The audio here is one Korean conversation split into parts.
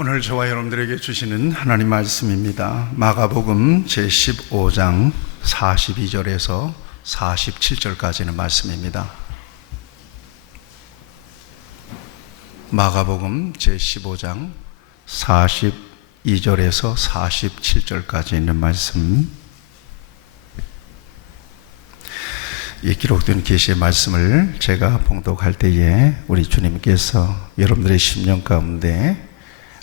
오늘 저와 여러분들에게 주시는 하나님 말씀입니다. 마가복음 제15장 42절에서 47절까지는 말씀입니다. 마가복음 제15장 42절에서 47절까지 있는 말씀, 이 기록된 계시의 말씀을 제가 봉독할 때에 우리 주님께서 여러분들의 심령 가운데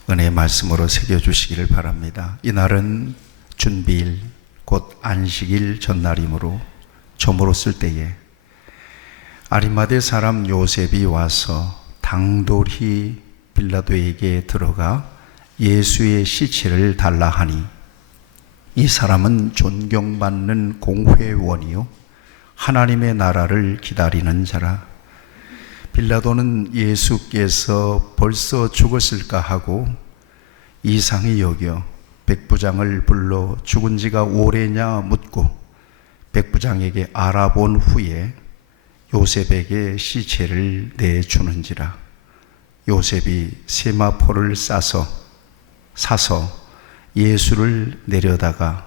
은혜의 말씀으로 새겨주시기를 바랍니다. 이날은 준비일 곧 안식일 전날이므로 저물었을 때에 아리마대 사람 요셉이 와서 당돌히 빌라도에게 들어가 예수의 시체를 달라 하니, 이 사람은 존경받는 공회원이요 하나님의 나라를 기다리는 자라. 빌라도는 예수께서 벌써 죽었을까 하고 이상히 여겨 백부장을 불러 죽은 지가 오래냐 묻고, 백부장에게 알아본 후에 요셉에게 시체를 내주는지라. 요셉이 세마포를 사서 예수를 내려다가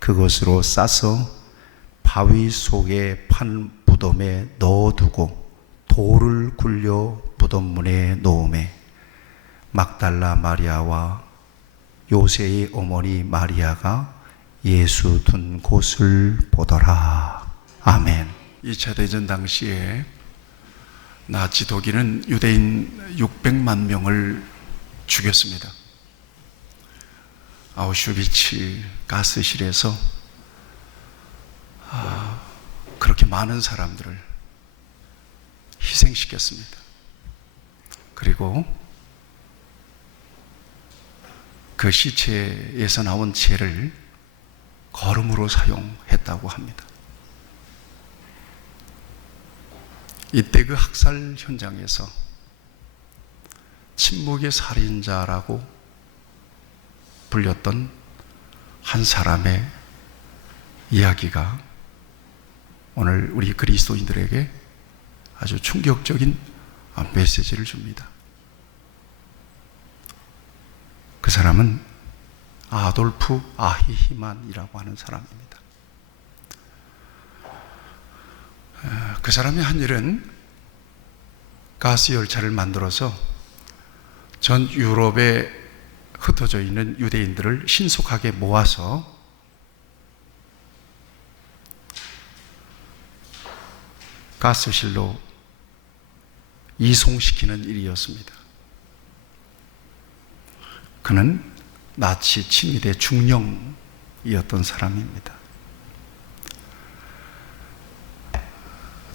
그것으로 싸서 바위 속에 판 무덤에 넣어두고 돌을 굴려 무덤문에 놓음에 막달라 마리아와 요새의 어머니 마리아가 예수 둔 곳을 보더라. 아멘. 2차 대전 당시에 나치 독일은 유대인 600만 명을 죽였습니다. 아우슈비츠 가스실에서 그렇게 많은 사람들을 희생시켰습니다. 그리고 그 시체에서 나온 재를 거름으로 사용했다고 합니다. 이때 그 학살 현장에서 침묵의 살인자라고 불렸던 한 사람의 이야기가 오늘 우리 그리스도인들에게 아주 충격적인 메시지를 줍니다. 그 사람은 아돌프 아히히만이라고 하는 사람입니다. 그 사람이 한 일은 가스 열차를 만들어서 전 유럽에 흩어져 있는 유대인들을 신속하게 모아서 가스실로 이송시키는 일이었습니다. 그는 나치 친위대 중령이었던 사람입니다.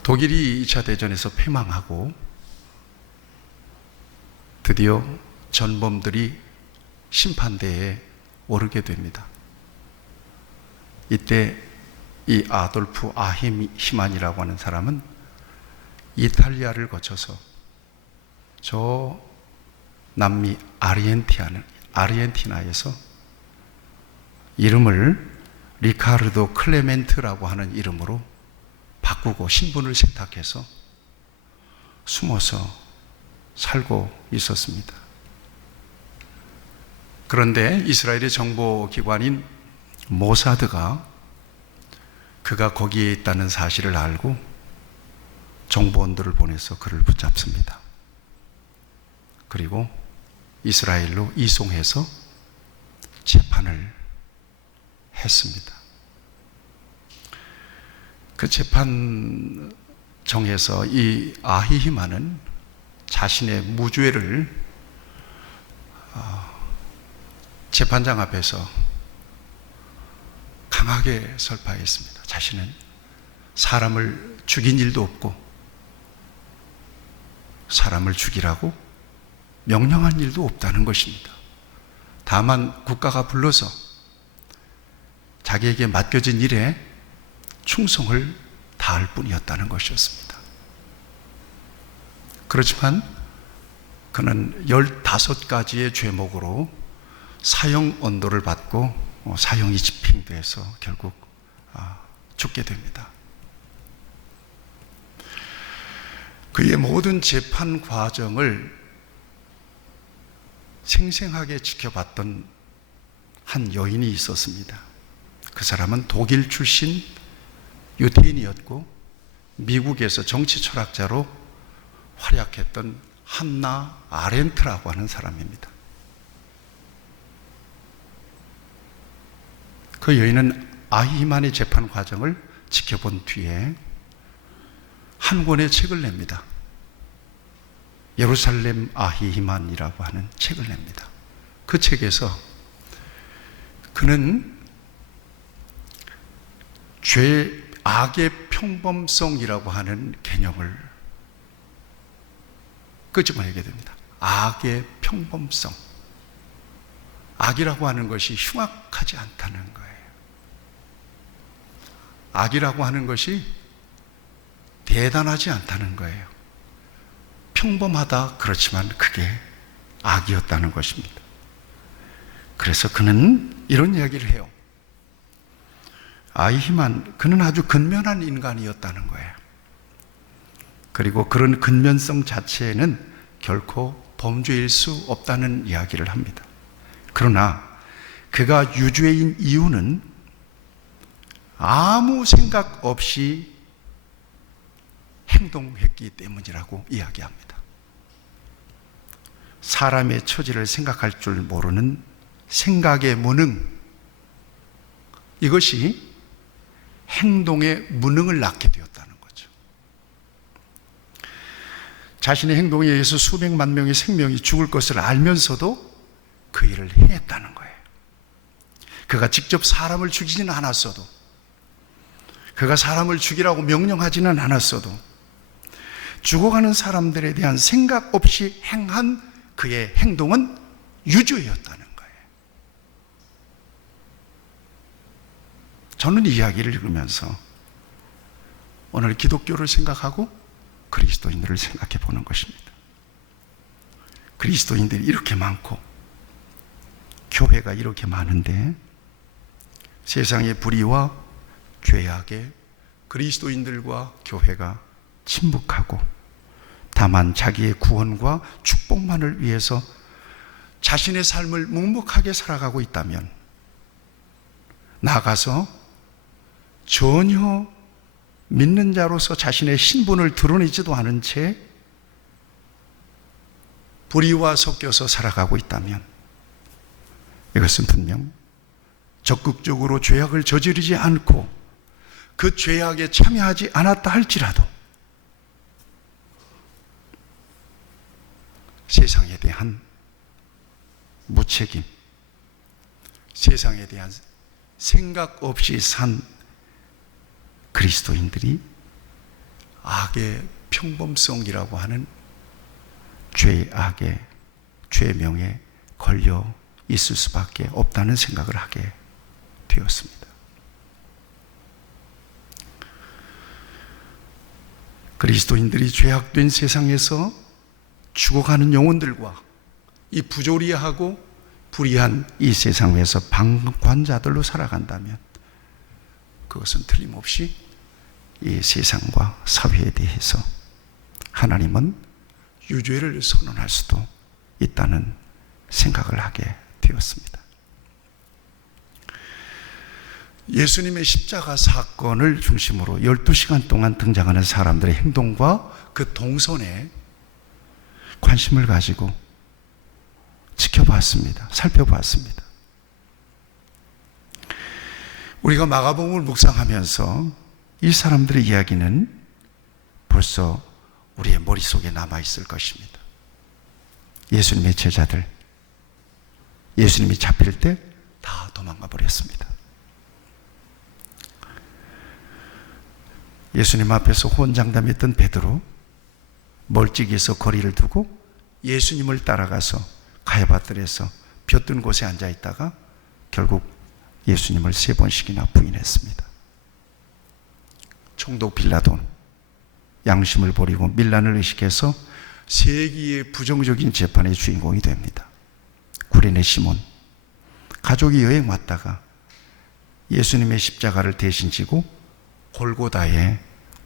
독일이 2차 대전에서 패망하고 드디어 전범들이 심판대에 오르게 됩니다. 이때 이 아돌프 아히히만이라고 하는 사람은 이탈리아를 거쳐서 저 남미 아르헨티나에서 이름을 리카르도 클레멘트라고 하는 이름으로 바꾸고 신분을 세탁해서 숨어서 살고 있었습니다. 그런데 이스라엘의 정보기관인 모사드가 그가 거기에 있다는 사실을 알고 정보원들을 보내서 그를 붙잡습니다. 그리고 이스라엘로 이송해서 재판을 했습니다. 그 재판정에서 이 아히히만은 자신의 무죄를 재판장 앞에서 강하게 설파했습니다. 자신은 사람을 죽인 일도 없고 사람을 죽이라고 명령한 일도 없다는 것입니다. 다만 국가가 불러서 자기에게 맡겨진 일에 충성을 다할 뿐이었다는 것이었습니다. 그렇지만 그는 15가지의 죄목으로 사형 언도를 받고 사형이 집행돼서 결국 죽게 됩니다. 그의 모든 재판 과정을 생생하게 지켜봤던 한 여인이 있었습니다. 그 사람은 독일 출신 유태인이었고 미국에서 정치 철학자로 활약했던 한나 아렌트라고 하는 사람입니다. 그 여인은 아히만의 재판 과정을 지켜본 뒤에 한 권의 책을 냅니다. 예루살렘 아히만이라고 하는 책을 냅니다. 그 책에서 그는 악의 평범성이라고 하는 개념을 끄집어내게 됩니다. 악의 평범성. 악이라고 하는 것이 흉악하지 않다는 거예요. 악이라고 하는 것이 대단하지 않다는 거예요. 평범하다 그렇지만 그게 악이었다는 것입니다. 그래서 그는 이런 이야기를 해요. 아이히만, 그는 아주 근면한 인간이었다는 거예요. 그리고 그런 근면성 자체에는 결코 범죄일 수 없다는 이야기를 합니다. 그러나 그가 유죄인 이유는 아무 생각 없이 행동했기 때문이라고 이야기합니다. 사람의 처지를 생각할 줄 모르는 생각의 무능, 이것이 행동의 무능을 낳게 되었다는 거죠. 자신의 행동에 의해서 수백만 명의 생명이 죽을 것을 알면서도 그 일을 해냈다는 거예요. 그가 직접 사람을 죽이지는 않았어도, 그가 사람을 죽이라고 명령하지는 않았어도 죽어가는 사람들에 대한 생각 없이 행한 그의 행동은 유죄였다는 거예요. 저는 이 이야기를 읽으면서 오늘 기독교를 생각하고 그리스도인들을 생각해 보는 것입니다. 그리스도인들이 이렇게 많고 교회가 이렇게 많은데 세상의 불의와 죄악에 그리스도인들과 교회가 침묵하고 다만 자기의 구원과 축복만을 위해서 자신의 삶을 묵묵하게 살아가고 있다면, 나아가서 전혀 믿는 자로서 자신의 신분을 드러내지도 않은 채 불의와 섞여서 살아가고 있다면, 이것은 분명 적극적으로 죄악을 저지르지 않고 그 죄악에 참여하지 않았다 할지라도 세상에 대한 무책임, 세상에 대한 생각 없이 산 그리스도인들이 악의 평범성이라고 하는 죄악의 죄명에 걸려 있을 수밖에 없다는 생각을 하게 되었습니다. 그리스도인들이 죄악된 세상에서 죽어가는 영혼들과 이 부조리하고 불의한 이 세상에서 방관자들로 살아간다면 그것은 틀림없이 이 세상과 사회에 대해서 하나님은 유죄를 선언할 수도 있다는 생각을 하게 되었습니다. 예수님의 십자가 사건을 중심으로 12시간 동안 등장하는 사람들의 행동과 그 동선에 관심을 가지고 지켜봤습니다. 살펴봤습니다. 우리가 마가복음을 묵상하면서 이 사람들의 이야기는 벌써 우리의 머릿속에 남아있을 것입니다. 예수님의 제자들, 예수님이 잡힐 때 다 도망가 버렸습니다. 예수님 앞에서 호언장담했던 베드로, 멀찍이에서 거리를 두고 예수님을 따라가서 가야바뜰에서 벼뜬 곳에 앉아 있다가 결국 예수님을 3번씩이나 부인했습니다. 총독 빌라돈, 양심을 버리고 밀란을 의식해서 세기의 부정적인 재판의 주인공이 됩니다. 구레네 시몬, 가족이 여행 왔다가 예수님의 십자가를 대신 지고 골고다에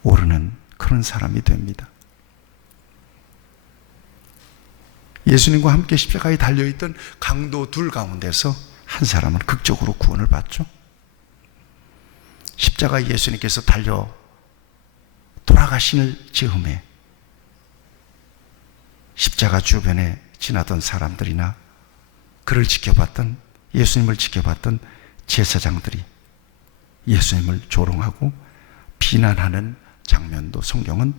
오르는 그런 사람이 됩니다. 예수님과 함께 십자가에 달려있던 강도 둘 가운데서 한 사람은 극적으로 구원을 받죠. 십자가에 예수님께서 달려 돌아가시는 즈음에 십자가 주변에 지나던 사람들이나 그를 지켜봤던, 예수님을 지켜봤던 제사장들이 예수님을 조롱하고 비난하는 장면도 성경은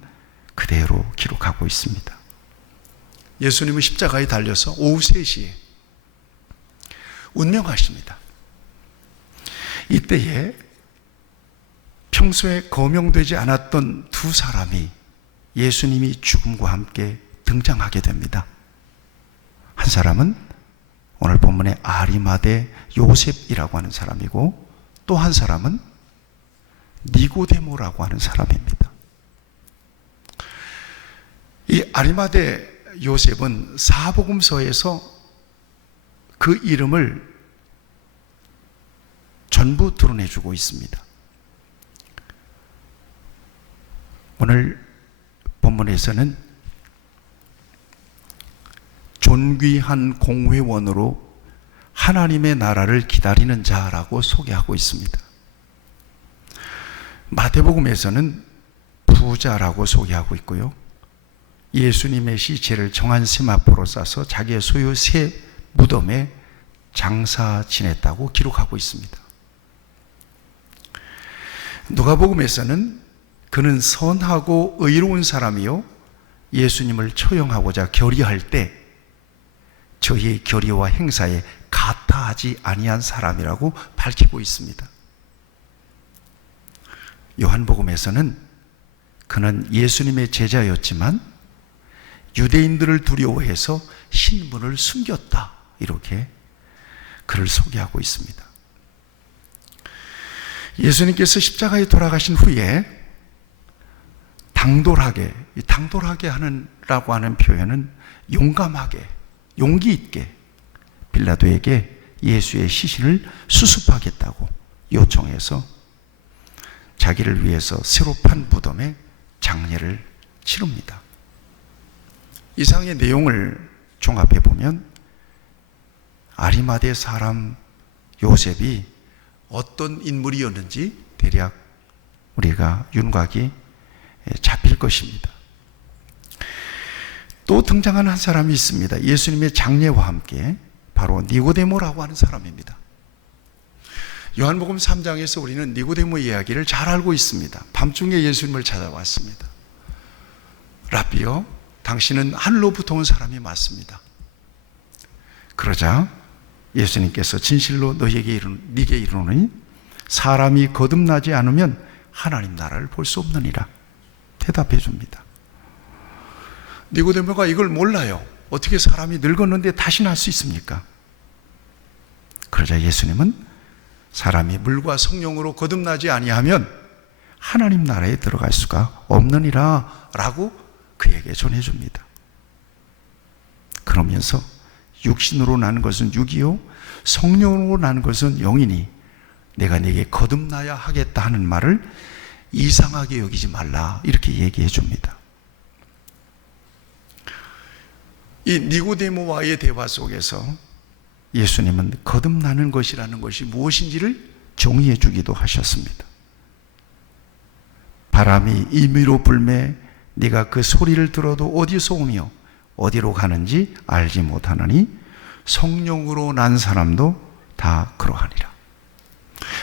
그대로 기록하고 있습니다. 예수님은 십자가에 달려서 오후 3시에 운명하십니다. 이때에 평소에 거명되지 않았던 두 사람이 예수님이 죽음과 함께 등장하게 됩니다. 한 사람은 오늘 본문의 아리마대 요셉이라고 하는 사람이고, 또 한 사람은 니고데모라고 하는 사람입니다. 이 아리마대 요셉은 사복음서에서 그 이름을 전부 드러내주고 있습니다. 오늘 본문에서는 존귀한 공회원으로 하나님의 나라를 기다리는 자라고 소개하고 있습니다. 마태복음에서는 부자라고 소개하고 있고요. 예수님의 시체를 정한 세마포로 싸서 자기의 소유 새 무덤에 장사 지냈다고 기록하고 있습니다. 누가복음에서는 그는 선하고 의로운 사람이요 예수님을 처형하고자 결의할 때 저희의 결의와 행사에 가타하지 아니한 사람이라고 밝히고 있습니다. 요한복음에서는 그는 예수님의 제자였지만 유대인들을 두려워해서 신분을 숨겼다, 이렇게 그를 소개하고 있습니다. 예수님께서 십자가에 돌아가신 후에 당돌하게 하는라고 하는 표현은 용감하게, 용기 있게 빌라도에게 예수의 시신을 수습하겠다고 요청해서 자기를 위해서 새로 판 무덤에 장례를 치릅니다. 이상의 내용을 종합해 보면 아리마대 사람 요셉이 어떤 인물이었는지 대략 우리가 윤곽이 잡힐 것입니다. 또 등장하는 한 사람이 있습니다. 예수님의 장례와 함께 바로 니고데모라고 하는 사람입니다. 요한복음 3장에서 우리는 니고데모 이야기를 잘 알고 있습니다. 밤중에 예수님을 찾아왔습니다. 라비요, 당신은 하늘로부터 온 사람이 맞습니다. 그러자 예수님께서 진실로 네게 이르노니 사람이 거듭나지 않으면 하나님 나라를 볼 수 없느니라 대답해 줍니다. 니고데모가 이걸 몰라요. 어떻게 사람이 늙었는데 다시 날 수 있습니까? 그러자 예수님은 사람이 물과 성령으로 거듭나지 아니하면 하나님 나라에 들어갈 수가 없느니라 라고 그에게 전해줍니다. 그러면서 육신으로 나는 것은 육이요 성령으로 나는 것은 영이니 내가 네게 거듭나야 하겠다 하는 말을 이상하게 여기지 말라, 이렇게 얘기해 줍니다. 이 니고데모와의 대화 속에서 예수님은 거듭나는 것이라는 것이 무엇인지를 정의해 주기도 하셨습니다. 바람이 임의로 불매 네가 그 소리를 들어도 어디서 오며 어디로 가는지 알지 못하느니 성령으로 난 사람도 다 그러하니라.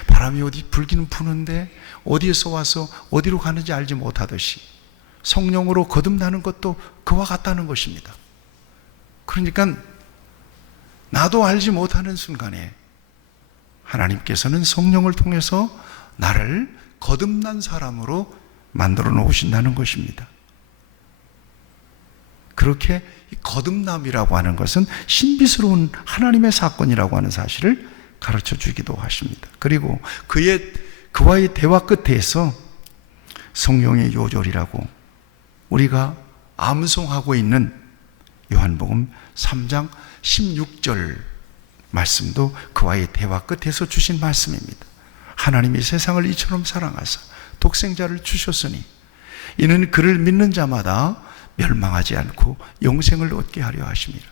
바람이 어디 불기는 부는데 어디에서 와서 어디로 가는지 알지 못하듯이 성령으로 거듭나는 것도 그와 같다는 것입니다. 그러니까 나도 알지 못하는 순간에 하나님께서는 성령을 통해서 나를 거듭난 사람으로 만들어 놓으신다는 것입니다. 그렇게 거듭남이라고 하는 것은 신비스러운 하나님의 사건이라고 하는 사실을 가르쳐 주기도 하십니다. 그리고 그와의 대화 끝에서 성령의 요절이라고 우리가 암송하고 있는 요한복음 3장 16절 말씀도 그와의 대화 끝에서 주신 말씀입니다. 하나님이 세상을 이처럼 사랑하사 독생자를 주셨으니 이는 그를 믿는 자마다 멸망하지 않고 영생을 얻게 하려 하심이라.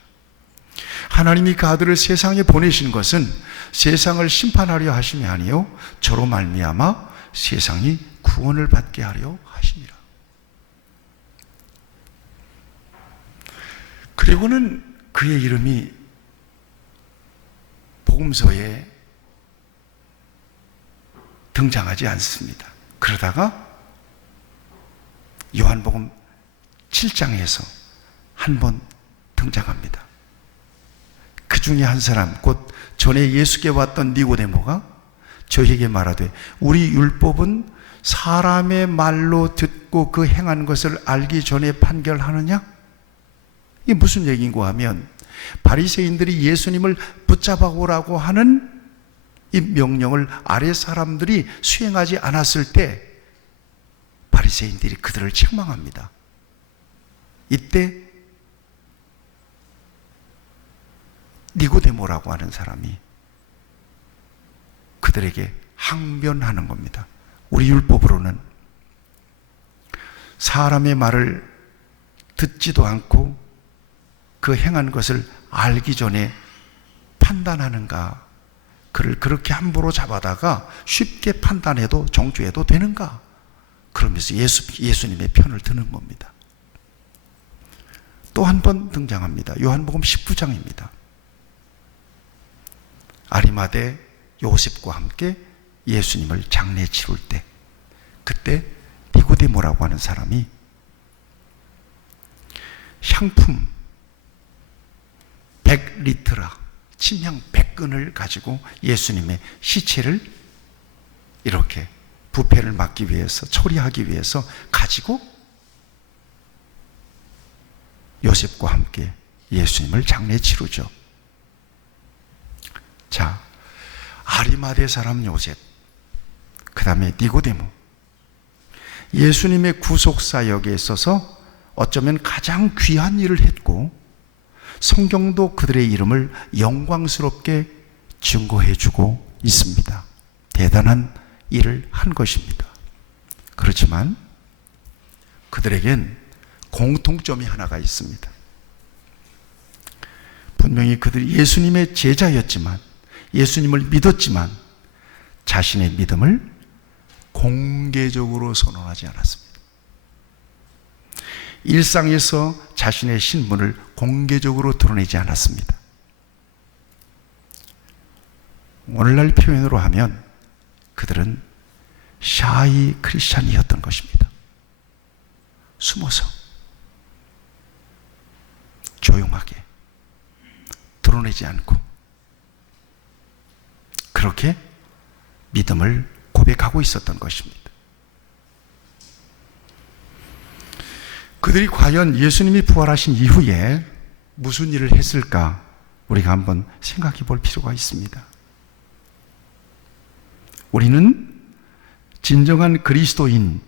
하나님이 그 아들을 세상에 보내신 것은 세상을 심판하려 하심이 아니요 저로 말미암아 세상이 구원을 받게 하려 하심이라. 그리고는 그의 이름이 복음서에 등장하지 않습니다. 그러다가 요한복음 7장에서 한 번 등장합니다. 그 중에 한 사람, 곧 전에 예수께 왔던 니고데모가 저에게 말하되 우리 율법은 사람의 말로 듣고 그 행한 것을 알기 전에 판결하느냐? 이게 무슨 얘기인가 하면 바리새인들이 예수님을 붙잡아 오라고 하는 이 명령을 아래 사람들이 수행하지 않았을 때 바리새인들이 그들을 책망합니다. 이때 니고데모라고 하는 사람이 그들에게 항변하는 겁니다. 우리 율법으로는 사람의 말을 듣지도 않고 그 행한 것을 알기 전에 판단하는가? 그를 그렇게 함부로 잡아다가 쉽게 판단해도 정죄해도 되는가? 그러면서 예수님의 편을 드는 겁니다. 또 한 번 등장합니다. 요한복음 19장입니다. 아리마대 요셉과 함께 예수님을 장례 치룰 때 그때 니고데모라고 하는 사람이 향품 100리트라 침향 100근을 가지고 예수님의 시체를 이렇게 부패를 막기 위해서 처리하기 위해서 가지고 요셉과 함께 예수님을 장례 치르죠. 자, 아리마대 사람 요셉, 그 다음에 니고데모, 예수님의 구속사역에 있어서 어쩌면 가장 귀한 일을 했고 성경도 그들의 이름을 영광스럽게 증거해주고 있습니다. 대단한 일을 한 것입니다. 그렇지만 그들에겐 공통점이 하나가 있습니다. 분명히 그들이 예수님의 제자였지만 예수님을 믿었지만 자신의 믿음을 공개적으로 선언하지 않았습니다. 일상에서 자신의 신분을 공개적으로 드러내지 않았습니다. 오늘날 표현으로 하면 그들은 샤이 크리스찬이었던 것입니다. 숨어서 조용하게 드러내지 않고 그렇게 믿음을 고백하고 있었던 것입니다. 그들이 과연 예수님이 부활하신 이후에 무슨 일을 했을까 우리가 한번 생각해 볼 필요가 있습니다. 우리는 진정한 그리스도인,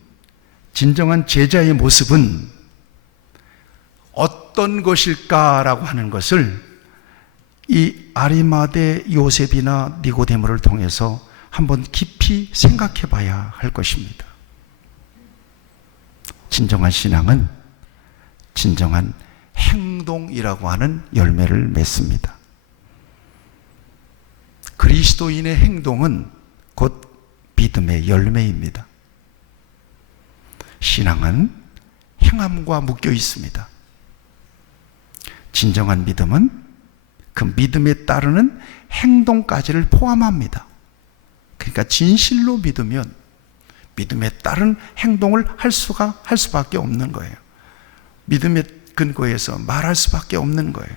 진정한 제자의 모습은 어떤 것일까라고 하는 것을 이 아리마대 요셉이나 니고데모를 통해서 한번 깊이 생각해 봐야 할 것입니다. 진정한 신앙은 진정한 행동이라고 하는 열매를 맺습니다. 그리스도인의 행동은 곧 믿음의 열매입니다. 신앙은 행함과 묶여 있습니다. 진정한 믿음은 그 믿음에 따르는 행동까지를 포함합니다. 그러니까 진실로 믿으면 믿음에 따른 행동을 할 수밖에 없는 거예요. 믿음의 근거에서 말할 수밖에 없는 거예요.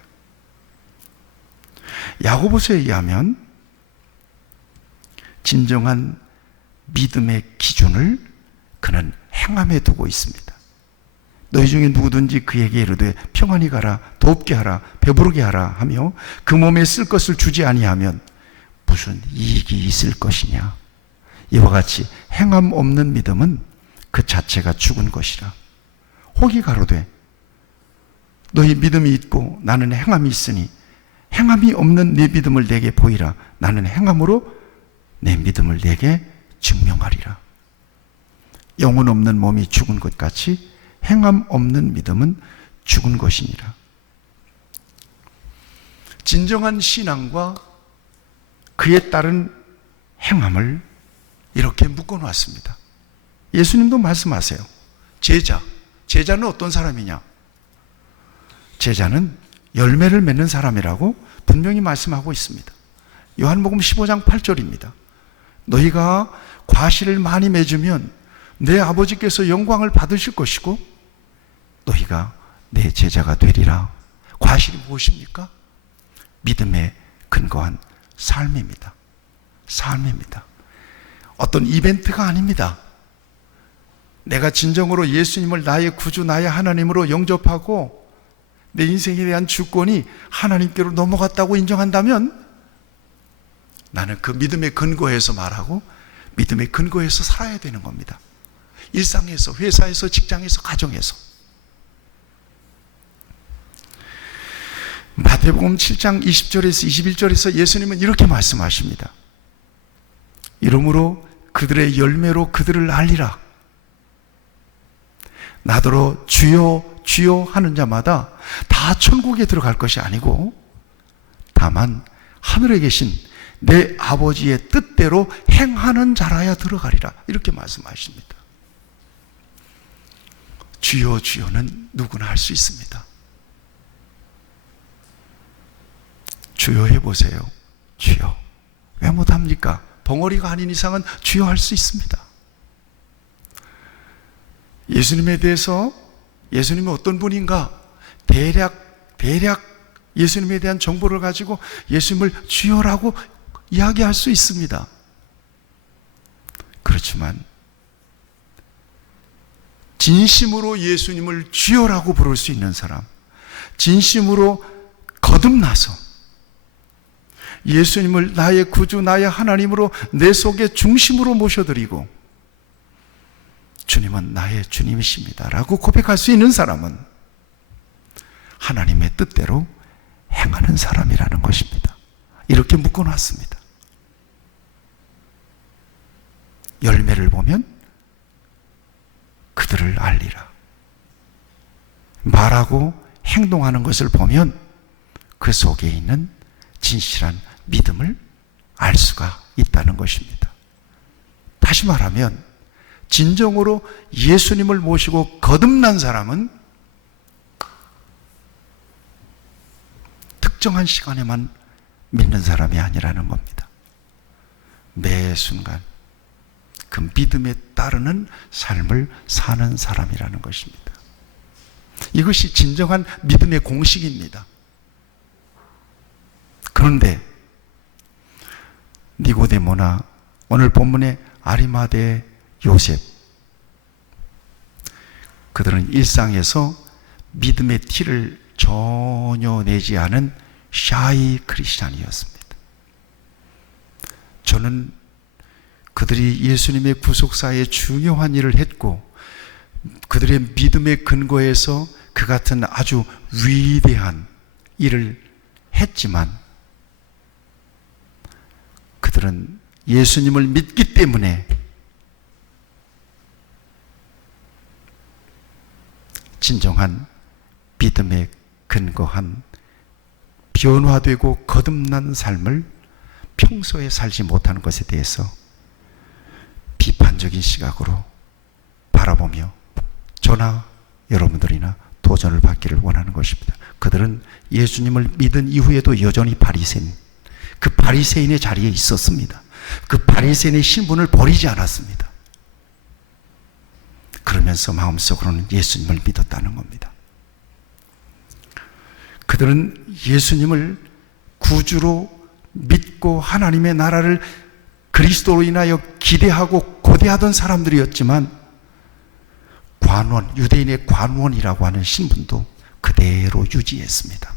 야고보서에 의하면 진정한 믿음의 기준을 그는 행함에 두고 있습니다. 너희 중에 누구든지 그에게 이르되 평안히 가라, 돕게 하라, 배부르게 하라 하며 그 몸에 쓸 것을 주지 아니하면 무슨 이익이 있을 것이냐. 이와 같이 행함 없는 믿음은 그 자체가 죽은 것이라. 혹이 가로되 너희 믿음이 있고 나는 행함이 있으니 행함이 없는 네 믿음을 내게 보이라. 나는 행함으로 내 믿음을 내게 증명하리라. 영혼 없는 몸이 죽은 것 같이 행함 없는 믿음은 죽은 것이니라. 진정한 신앙과 그에 따른 행함을 이렇게 묶어놨습니다. 예수님도 말씀하세요. 제자는 어떤 사람이냐? 제자는 열매를 맺는 사람이라고 분명히 말씀하고 있습니다. 요한복음 15장 8절입니다. 너희가 과실을 많이 맺으면 내 아버지께서 영광을 받으실 것이고 너희가 내 제자가 되리라. 과실이 무엇입니까? 믿음에 근거한 삶입니다. 삶입니다. 어떤 이벤트가 아닙니다. 내가 진정으로 예수님을 나의 구주, 나의 하나님으로 영접하고 내 인생에 대한 주권이 하나님께로 넘어갔다고 인정한다면 나는 그 믿음에 근거해서 말하고 믿음에 근거해서 살아야 되는 겁니다. 일상에서, 회사에서, 직장에서, 가정에서. 마태복음 7장 20절에서 21절에서 예수님은 이렇게 말씀하십니다. 이러므로 그들의 열매로 그들을 알리라. 나더러 주여 주여 하는 자마다 다 천국에 들어갈 것이 아니고 다만 하늘에 계신 내 아버지의 뜻대로 행하는 자라야 들어가리라. 이렇게 말씀하십니다. 주여 주여는 누구나 할 수 있습니다. 주여 해보세요. 주여. 왜 못합니까? 벙어리가 아닌 이상은 주여 할 수 있습니다. 예수님에 대해서 예수님이 어떤 분인가 대략 예수님에 대한 정보를 가지고 예수님을 주여라고 이야기할 수 있습니다. 그렇지만 진심으로 예수님을 주여라고 부를 수 있는 사람, 진심으로 거듭나서 예수님을 나의 구주, 나의 하나님으로 내 속에 중심으로 모셔드리고 주님은 나의 주님이십니다 라고 고백할 수 있는 사람은 하나님의 뜻대로 행하는 사람이라는 것입니다. 이렇게 묶어놨습니다. 열매를 보면 그들을 알리라. 말하고 행동하는 것을 보면 그 속에 있는 진실한 믿음을 알 수가 있다는 것입니다. 다시 말하면 진정으로 예수님을 모시고 거듭난 사람은 특정한 시간에만 믿는 사람이 아니라는 겁니다. 매 순간 그 믿음에 따르는 삶을 사는 사람이라는 것입니다. 이것이 진정한 믿음의 공식입니다. 그런데 니고데모나 오늘 본문의 아리마대 요셉, 그들은 일상에서 믿음의 티를 전혀 내지 않은 샤이 크리스찬이었습니다. 저는 그들이 예수님의 구속사에 중요한 일을 했고 그들의 믿음의 근거에서 그 같은 아주 위대한 일을 했지만 그들은 예수님을 믿기 때문에 진정한 믿음에 근거한 변화되고 거듭난 삶을 평소에 살지 못하는 것에 대해서 비판적인 시각으로 바라보며 저나 여러분들이나 도전을 받기를 원하는 것입니다. 그들은 예수님을 믿은 이후에도 여전히 바리새인, 그 바리새인의 자리에 있었습니다. 그 바리새인의 신분을 버리지 않았습니다. 그러면서 마음속으로는 예수님을 믿었다는 겁니다. 그들은 예수님을 구주로 믿고 하나님의 나라를 그리스도로 인하여 기대하고 고대하던 사람들이었지만 관원, 유대인의 관원이라고 하는 신분도 그대로 유지했습니다.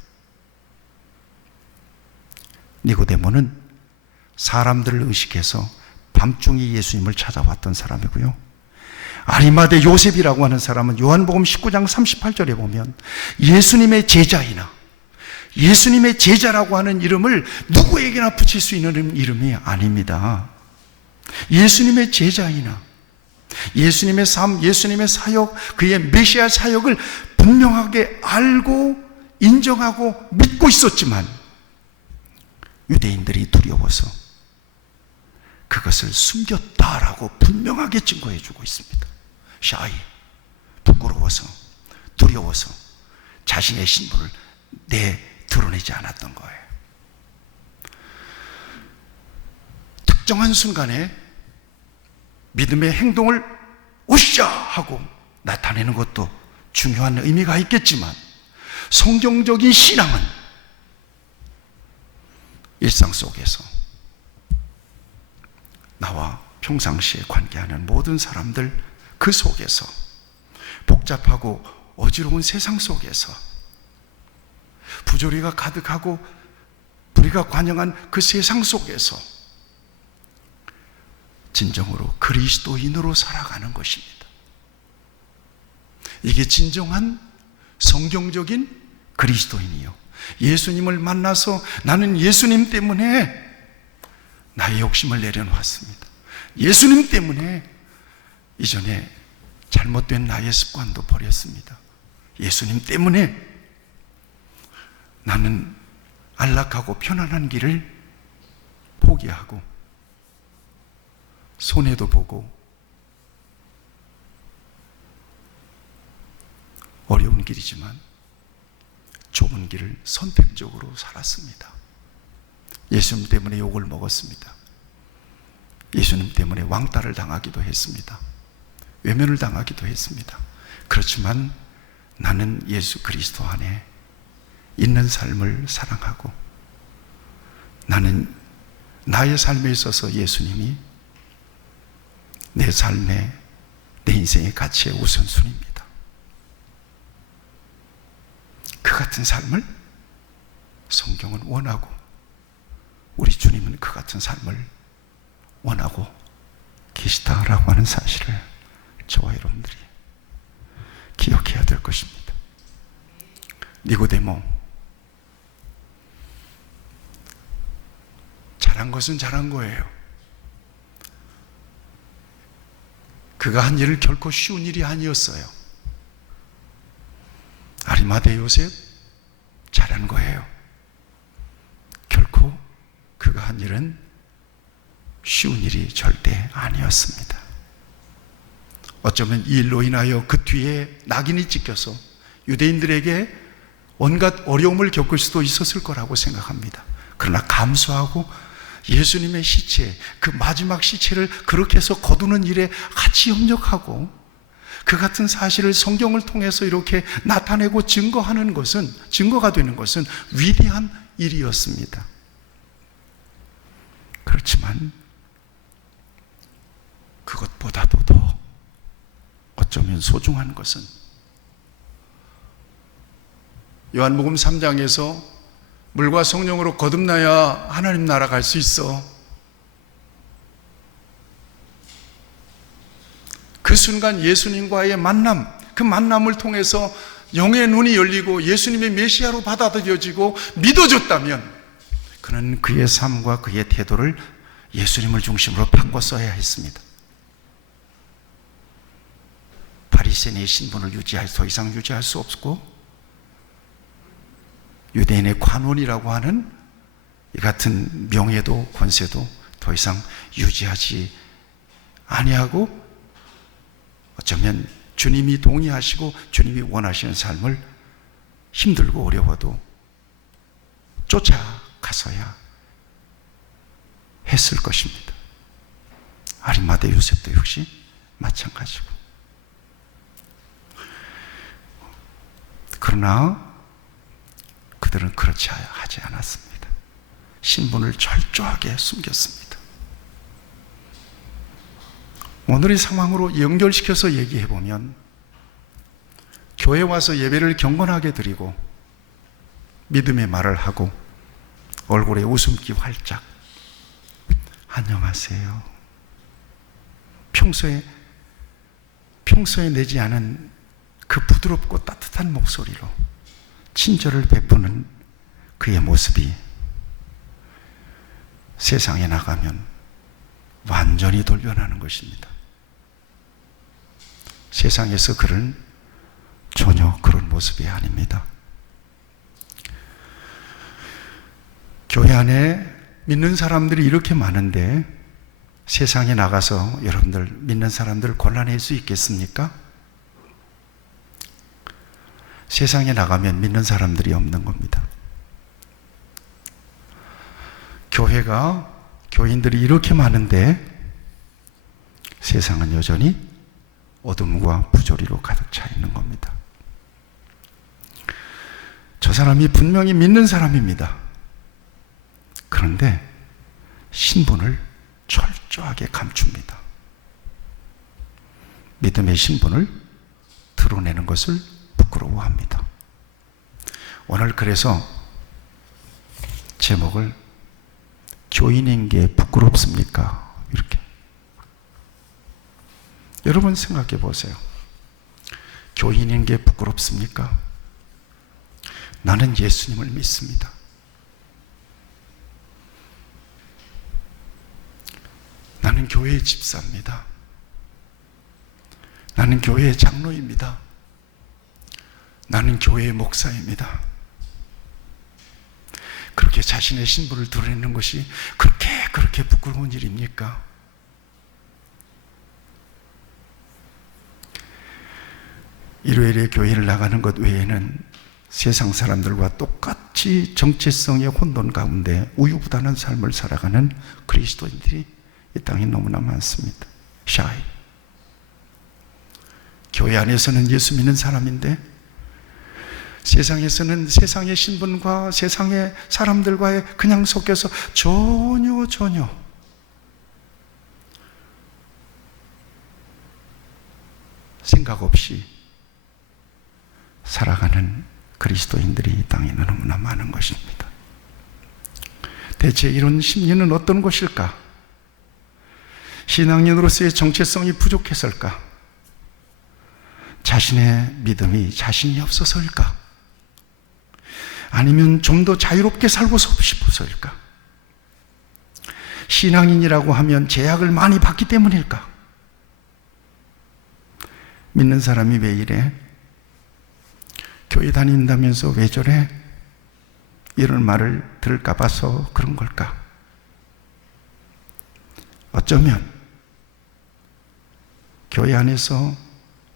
니고데모는 사람들을 의식해서 밤중에 예수님을 찾아왔던 사람이고요. 아리마대 요셉이라고 하는 사람은 요한복음 19장 38절에 보면 예수님의 제자이나 예수님의 제자라고 하는 이름을 누구에게나 붙일 수 있는 이름이 아닙니다. 예수님의 제자이나 예수님의 삶, 예수님의 사역, 그의 메시아 사역을 분명하게 알고 인정하고 믿고 있었지만 유대인들이 두려워서 그것을 숨겼다라고 분명하게 증거해 주고 있습니다. 샤이, 부끄러워서, 두려워서 자신의 신분을 드러내지 않았던 거예요. 특정한 순간에 믿음의 행동을 오시자 하고 나타내는 것도 중요한 의미가 있겠지만, 성경적인 신앙은 일상 속에서 나와 평상시에 관계하는 모든 사람들, 그 속에서, 복잡하고 어지러운 세상 속에서, 부조리가 가득하고 불의가 관영한 그 세상 속에서 진정으로 그리스도인으로 살아가는 것입니다. 이게 진정한 성경적인 그리스도인이요, 예수님을 만나서 나는 예수님 때문에 나의 욕심을 내려놓았습니다. 예수님 때문에 이전에 잘못된 나의 습관도 버렸습니다. 예수님 때문에 나는 안락하고 편안한 길을 포기하고, 손해도 보고 어려운 길이지만 좁은 길을 선택적으로 살았습니다. 예수님 때문에 욕을 먹었습니다. 예수님 때문에 왕따를 당하기도 했습니다. 외면을 당하기도 했습니다. 그렇지만 나는 예수 그리스도 안에 있는 삶을 사랑하고, 나는 나의 삶에 있어서 예수님이 내 삶의, 내 인생의 가치의 우선순위입니다. 그 같은 삶을 성경은 원하고, 우리 주님은 그 같은 삶을 원하고 계시다라고 하는 사실을 저와 여러분들이 기억해야 될 것입니다. 니고데모, 잘한 것은 잘한 거예요. 그가 한 일을 결코 쉬운 일이 아니었어요. 아리마대 요셉, 잘한 거예요. 결코 그가 한 일은 쉬운 일이 절대 아니었습니다. 어쩌면 이 일로 인하여 그 뒤에 낙인이 찍혀서 유대인들에게 온갖 어려움을 겪을 수도 있었을 거라고 생각합니다. 그러나 감수하고 예수님의 시체, 그 마지막 시체를 그렇게 해서 거두는 일에 같이 협력하고, 그 같은 사실을 성경을 통해서 이렇게 나타내고 증거하는 것은, 증거가 되는 것은 위대한 일이었습니다. 그렇지만 그것보다도 더 어쩌면 소중한 것은, 요한복음 3장에서 물과 성령으로 거듭나야 하나님 나라 갈 수 있어, 그 순간 예수님과의 만남, 그 만남을 통해서 영의 눈이 열리고 예수님의 메시아로 받아들여지고 믿어졌다면, 그는 그의 삶과 그의 태도를 예수님을 중심으로 바꿨어야 했습니다. 바리새인의 신분을 더 이상 유지할 수 없고, 유대인의 관원이라고 하는 이 같은 명예도 권세도 더 이상 유지하지 아니하고, 어쩌면 주님이 동의하시고 주님이 원하시는 삶을 힘들고 어려워도 쫓아가서야 했을 것입니다. 아리마대 요셉도 역시 마찬가지고. 그러나 그들은 그렇지 하지 않았습니다. 신분을 철저하게 숨겼습니다. 오늘의 상황으로 연결시켜서 얘기해 보면, 교회 와서 예배를 경건하게 드리고 믿음의 말을 하고 얼굴에 웃음기 활짝, 안녕하세요, 평소에 내지 않은 그 부드럽고 따뜻한 목소리로 친절을 베푸는 그의 모습이 세상에 나가면 완전히 돌변하는 것입니다. 세상에서 그는 전혀 그런 모습이 아닙니다. 교회 안에 믿는 사람들이 이렇게 많은데 세상에 나가서 여러분들 믿는 사람들 골라낼 수 있겠습니까? 세상에 나가면 믿는 사람들이 없는 겁니다. 교회가, 교인들이 이렇게 많은데 세상은 여전히 어둠과 부조리로 가득 차 있는 겁니다. 저 사람이 분명히 믿는 사람입니다. 그런데 신분을 철저하게 감춥니다. 믿음의 신분을 드러내는 것을 부끄러워합니다. 오늘 그래서 제목을 교인인 게 부끄럽습니까? 이렇게. 여러분 생각해 보세요. 교인인 게 부끄럽습니까? 나는 예수님을 믿습니다. 나는 교회의 집사입니다. 나는 교회의 장로입니다. 나는 교회의 목사입니다. 그렇게 자신의 신분을 드러내는 것이 그렇게 부끄러운 일입니까? 일요일에 교회를 나가는 것 외에는 세상 사람들과 똑같이 정체성의 혼돈 가운데 우유부단한 삶을 살아가는 그리스도인들이 이 땅에 너무나 많습니다. 샤이. 교회 안에서는 예수 믿는 사람인데 세상에서는 세상의 신분과 세상의 사람들과의 그냥 섞여서 전혀 생각 없이 살아가는 그리스도인들이 이 땅에 너무나 많은 것입니다. 대체 이런 심리는 어떤 것일까? 신앙인으로서의 정체성이 부족해서일까? 자신의 믿음이 자신이 없어서일까? 아니면 좀 더 자유롭게 살고 싶어서일까? 신앙인이라고 하면 제약을 많이 받기 때문일까? 믿는 사람이 왜 이래? 교회 다닌다면서 왜 저래? 이런 말을 들을까 봐서 그런 걸까? 어쩌면 교회 안에서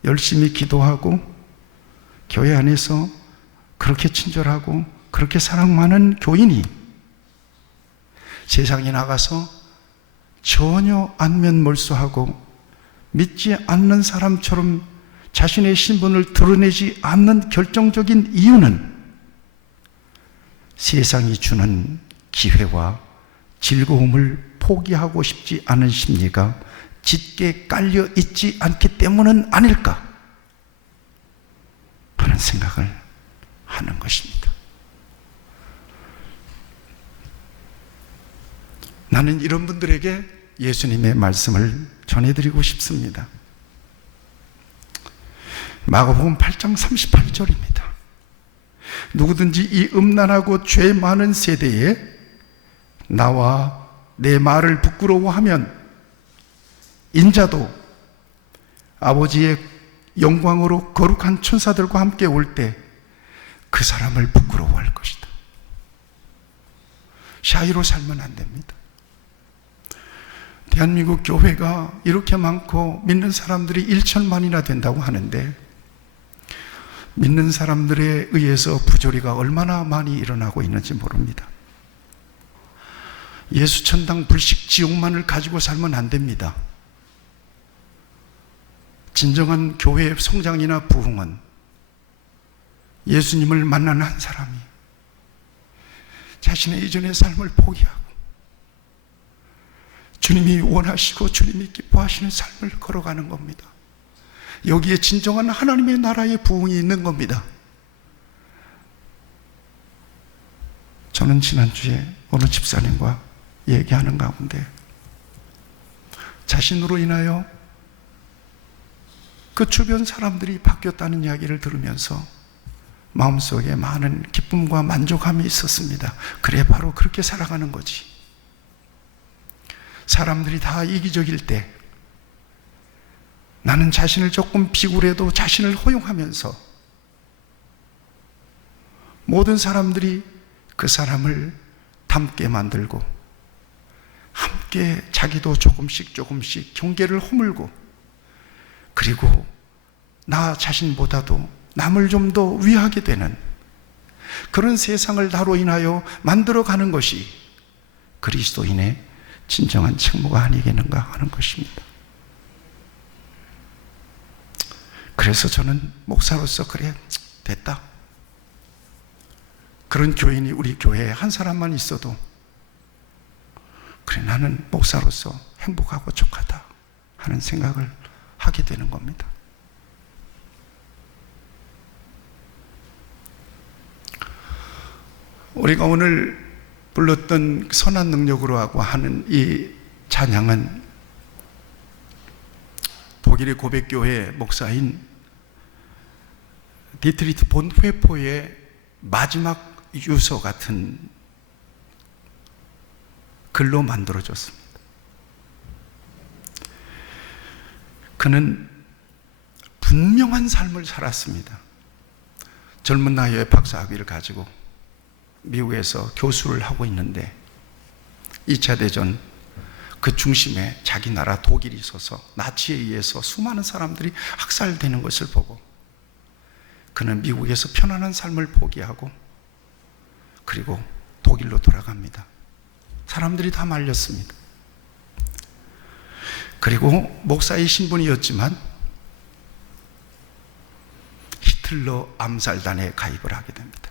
열심히 기도하고 교회 안에서 그렇게 친절하고 그렇게 사랑 많은 교인이 세상에 나가서 전혀 안면몰수하고 믿지 않는 사람처럼 자신의 신분을 드러내지 않는 결정적인 이유는 세상이 주는 기회와 즐거움을 포기하고 싶지 않은 심리가 짙게 깔려 있지 않기 때문은 아닐까 하는 생각을 하는 것입니다. 나는 이런 분들에게 예수님의 말씀을 전해드리고 싶습니다. 마가복음 8장 38절입니다. 누구든지 이 음란하고 죄 많은 세대에 나와 내 말을 부끄러워하면 인자도 아버지의 영광으로 거룩한 천사들과 함께 올 때 그 사람을 부끄러워할 것이다. 샤이로 살면 안 됩니다. 대한민국 교회가 이렇게 많고 믿는 사람들이 1천만이나 된다고 하는데 믿는 사람들에 의해서 부조리가 얼마나 많이 일어나고 있는지 모릅니다. 예수 천당 불식 지옥만을 가지고 살면 안 됩니다. 진정한 교회의 성장이나 부흥은 예수님을 만난 한 사람이 자신의 이전의 삶을 포기하고 주님이 원하시고 주님이 기뻐하시는 삶을 걸어가는 겁니다. 여기에 진정한 하나님의 나라의 부흥이 있는 겁니다. 저는 지난주에 어느 집사님과 얘기하는 가운데 자신으로 인하여 그 주변 사람들이 바뀌었다는 이야기를 들으면서 마음속에 많은 기쁨과 만족함이 있었습니다. 그래, 바로 그렇게 살아가는 거지. 사람들이 다 이기적일 때 나는 자신을 조금 비굴해도 자신을 허용하면서 모든 사람들이 그 사람을 닮게 만들고 함께 자기도 조금씩 경계를 허물고, 그리고 나 자신보다도 남을 좀 더 위하게 되는 그런 세상을 나로 인하여 만들어가는 것이 그리스도인의 진정한 책무가 아니겠는가 하는 것입니다. 그래서 저는 목사로서 그래, 됐다. 그런 교인이 우리 교회에 한 사람만 있어도 그래, 나는 목사로서 행복하고 족하다 하는 생각을 하게 되는 겁니다. 우리가 오늘 불렀던 선한 능력으로 하고 하는 이 찬양은 독일의 고백교회 목사인 디트리트 본 회포의 마지막 유서 같은 글로 만들어졌습니다. 그는 분명한 삶을 살았습니다. 젊은 나이에 박사학위를 가지고 미국에서 교수를 하고 있는데 2차 대전 그 중심에 자기 나라 독일이 있어서 나치에 의해서 수많은 사람들이 학살되는 것을 보고 그는 미국에서 편안한 삶을 포기하고 그리고 독일로 돌아갑니다. 사람들이 다 말렸습니다. 그리고 목사의 신분이었지만 히틀러 암살단에 가입을 하게 됩니다.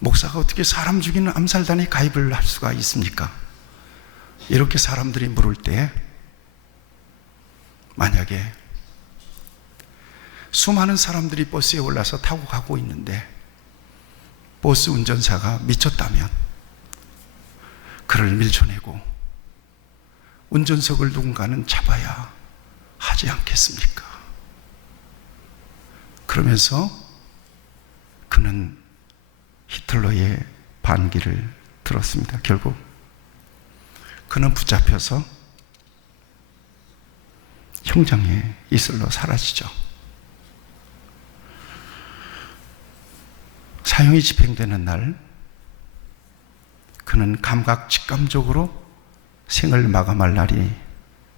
목사가 어떻게 사람 죽이는 암살단에 가입을 할 수가 있습니까? 이렇게 사람들이 물을 때 만약에 수많은 사람들이 버스에 올라서 타고 가고 있는데 버스 운전사가 미쳤다면 그를 밀쳐내고 운전석을 누군가는 잡아야 하지 않겠습니까? 그러면서 그는 히틀러의 반기를 들었습니다. 결국 그는 붙잡혀서 형장에 이슬러 사라지죠. 사형이 집행되는 날 그는 감각직감적으로 생을 마감할 날이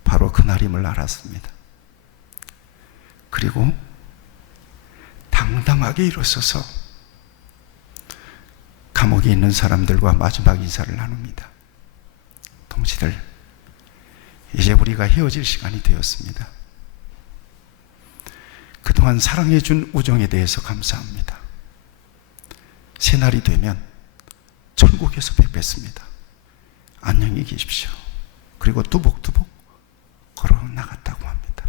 바로 그날임을 알았습니다. 그리고 당당하게 일어서서 감옥에 있는 사람들과 마지막 인사를 나눕니다. 동지들, 이제 우리가 헤어질 시간이 되었습니다. 그동안 사랑해준 우정에 대해서 감사합니다. 새날이 되면 천국에서 뵙겠습니다. 안녕히 계십시오. 그리고 두복두복 걸어 나갔다고 합니다.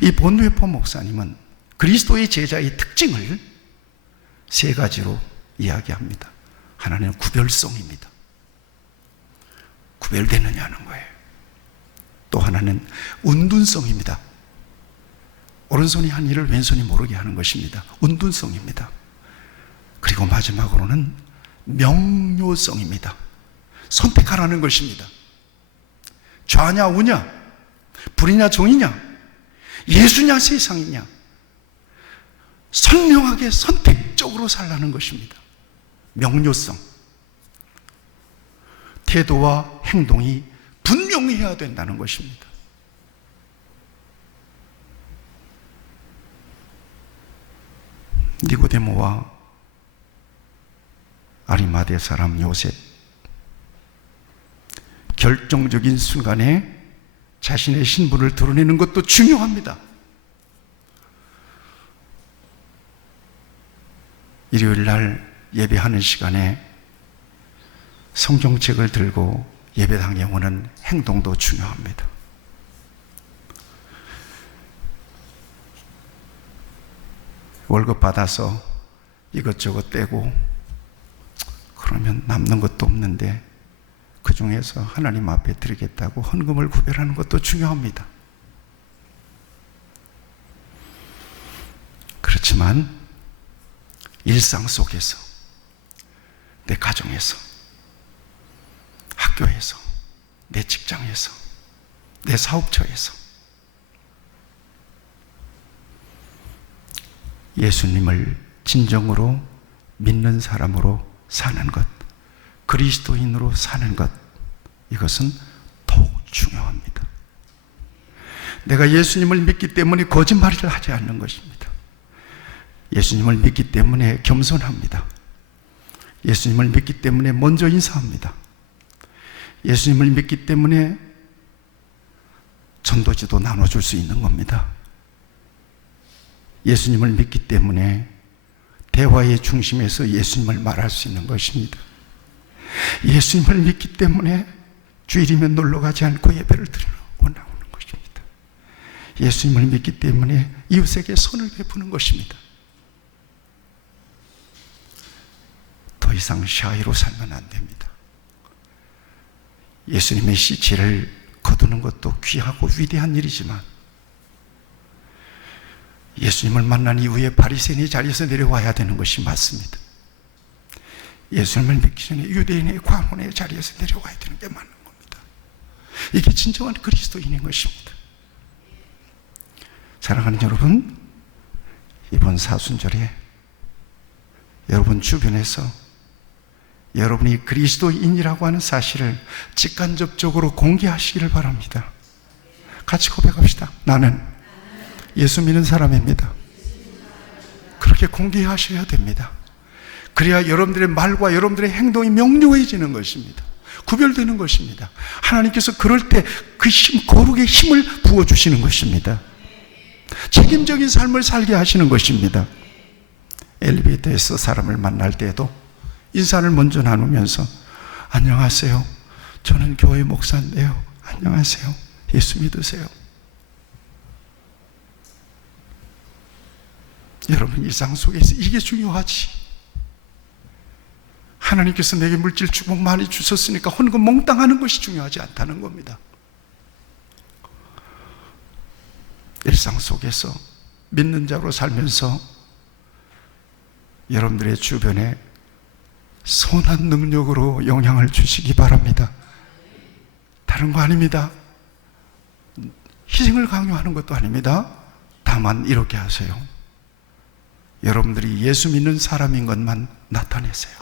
이 본회포 목사님은 그리스도의 제자의 특징을 세 가지로 이야기합니다. 하나는 구별성입니다. 구별되느냐는 거예요. 또 하나는 운둔성입니다. 오른손이 한 일을 왼손이 모르게 하는 것입니다. 운둔성입니다. 그리고 마지막으로는 명료성입니다. 선택하라는 것입니다. 좌냐 우냐, 불이냐 정이냐, 예수냐 세상이냐, 선명하게 선택적으로 살라는 것입니다. 명료성, 태도와 행동이 분명해야 된다는 것입니다. 니고데모와 아리마대 사람 요셉, 결정적인 순간에 자신의 신분을 드러내는 것도 중요합니다. 일요일 날 예배하는 시간에 성경책을 들고 예배당에 오는 행동도 중요합니다. 월급 받아서 이것저것 떼고 그러면 남는 것도 없는데 그 중에서 하나님 앞에 드리겠다고 헌금을 구별하는 것도 중요합니다. 그렇지만 일상 속에서, 내 가정에서, 학교에서, 내 직장에서, 내 사업처에서 예수님을 진정으로 믿는 사람으로 사는 것, 그리스도인으로 사는 것, 이것은 더욱 중요합니다. 내가 예수님을 믿기 때문에 거짓말을 하지 않는 것입니다. 예수님을 믿기 때문에 겸손합니다. 예수님을 믿기 때문에 먼저 인사합니다. 예수님을 믿기 때문에 전도지도 나눠줄 수 있는 겁니다. 예수님을 믿기 때문에 대화의 중심에서 예수님을 말할 수 있는 것입니다. 예수님을 믿기 때문에 주일이면 놀러가지 않고 예배를 드리고 나오는 것입니다. 예수님을 믿기 때문에 이웃에게 손을 베푸는 것입니다. 더 이상 샤이로 살면 안 됩니다. 예수님의 시체를 거두는 것도 귀하고 위대한 일이지만 예수님을 만난 이후에 바리새인의 자리에서 내려와야 되는 것이 맞습니다. 예수님을 믿기 전에 유대인의 관원의 자리에서 내려와야 되는 게 맞는 겁니다. 이게 진정한 그리스도인인 것입니다. 사랑하는 여러분, 이번 사순절에 여러분 주변에서 여러분이 그리스도인이라고 하는 사실을 직간접적으로 공개하시기를 바랍니다. 같이 고백합시다. 나는 예수 믿는 사람입니다. 그렇게 공개하셔야 됩니다. 그래야 여러분들의 말과 여러분들의 행동이 명료해지는 것입니다. 구별되는 것입니다. 하나님께서 그럴 때 그 거룩의 힘을 부어주시는 것입니다. 책임적인 삶을 살게 하시는 것입니다. 엘리베이터에서 사람을 만날 때에도 인사를 먼저 나누면서 안녕하세요. 저는 교회 목사인데요. 안녕하세요. 예수 믿으세요. 여러분 일상 속에서 이게 중요하지. 하나님께서 내게 물질 축복 많이 주셨으니까 헌금 몽땅 하는 것이 중요하지 않다는 겁니다. 일상 속에서 믿는 자로 살면서 여러분들의 주변에 선한 능력으로 영향을 주시기 바랍니다. 다른 거 아닙니다. 희생을 강요하는 것도 아닙니다. 다만 이렇게 하세요. 여러분들이 예수 믿는 사람인 것만 나타내세요.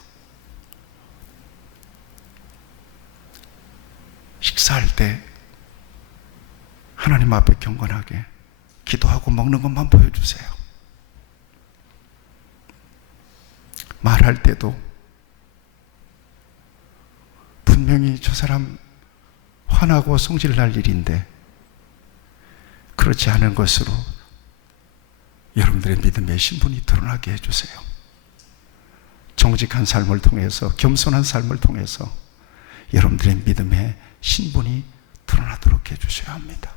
식사할 때 하나님 앞에 경건하게 기도하고 먹는 것만 보여주세요. 말할 때도 분명히 저 사람 화나고 성질날 일인데 그렇지 않은 것으로 여러분들의 믿음의 신분이 드러나게 해주세요. 정직한 삶을 통해서, 겸손한 삶을 통해서 여러분들의 믿음의 신분이 드러나도록 해주셔야 합니다.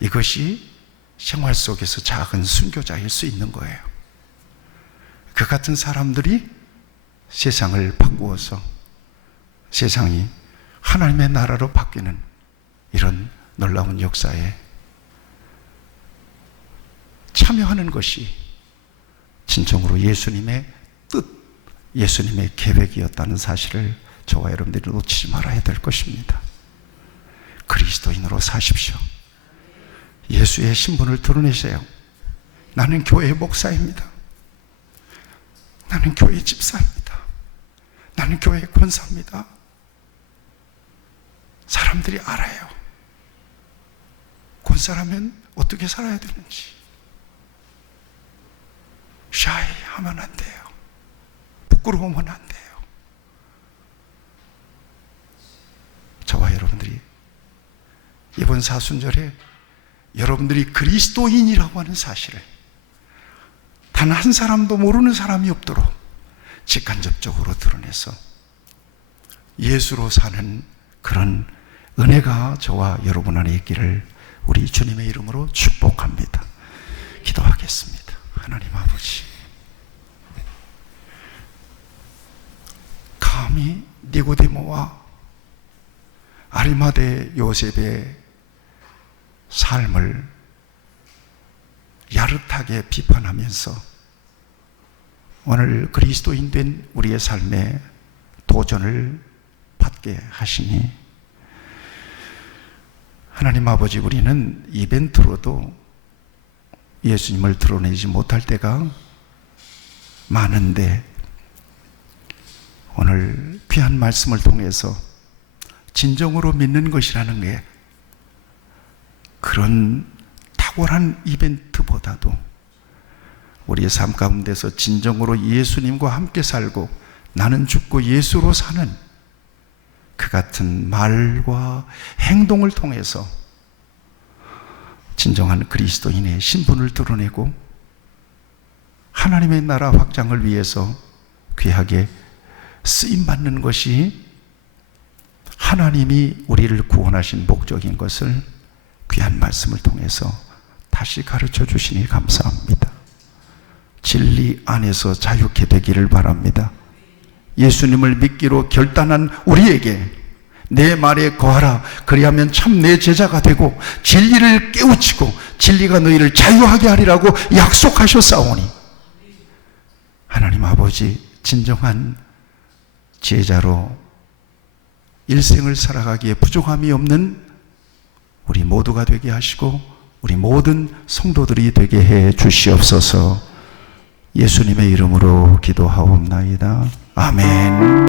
이것이 생활 속에서 작은 순교자일 수 있는 거예요. 그 같은 사람들이 세상을 바꾸어서 세상이 하나님의 나라로 바뀌는 이런 놀라운 역사에 참여하는 것이 진정으로 예수님의 뜻, 예수님의 계획이었다는 사실을 저와 여러분들이 놓치지 말아야 될 것입니다. 그리스도인으로 사십시오. 예수의 신분을 드러내세요. 나는 교회의 목사입니다. 나는 교회의 집사입니다. 나는 교회의 권사입니다. 사람들이 알아요. 권사라면 어떻게 살아야 되는지. 샤이 하면 안 돼요. 부끄러우면 안 돼요. 저와 여러분들이 이번 사순절에 여러분들이 그리스도인이라고 하는 사실을 단 한 사람도 모르는 사람이 없도록 직간접적으로 드러내서 예수로 사는 그런 은혜가 저와 여러분 안에 있기를 우리 주님의 이름으로 축복합니다. 기도하겠습니다. 하나님 아버지, 감히 니고데모와 아리마대 요셉의 삶을 야릇하게 비판하면서 오늘 그리스도인 된 우리의 삶에 도전을 받게 하시니 하나님 아버지, 우리는 이벤트로도 예수님을 드러내지 못할 때가 많은데 오늘 귀한 말씀을 통해서 진정으로 믿는 것이라는 게 그런 탁월한 이벤트보다도 우리의 삶 가운데서 진정으로 예수님과 함께 살고 나는 죽고 예수로 사는 그 같은 말과 행동을 통해서 진정한 그리스도인의 신분을 드러내고 하나님의 나라 확장을 위해서 귀하게 쓰임받는 것이 하나님이 우리를 구원하신 목적인 것을 귀한 말씀을 통해서 다시 가르쳐 주시니 감사합니다. 진리 안에서 자유케 되기를 바랍니다. 예수님을 믿기로 결단한 우리에게 내 말에 거하라. 그리하면 참 내 제자가 되고 진리를 깨우치고 진리가 너희를 자유하게 하리라고 약속하셨사오니 하나님 아버지 진정한 제자로 일생을 살아가기에 부족함이 없는 우리 모두가 되게 하시고 우리 모든 성도들이 되게 해 주시옵소서. 예수님의 이름으로 기도하옵나이다. 아멘.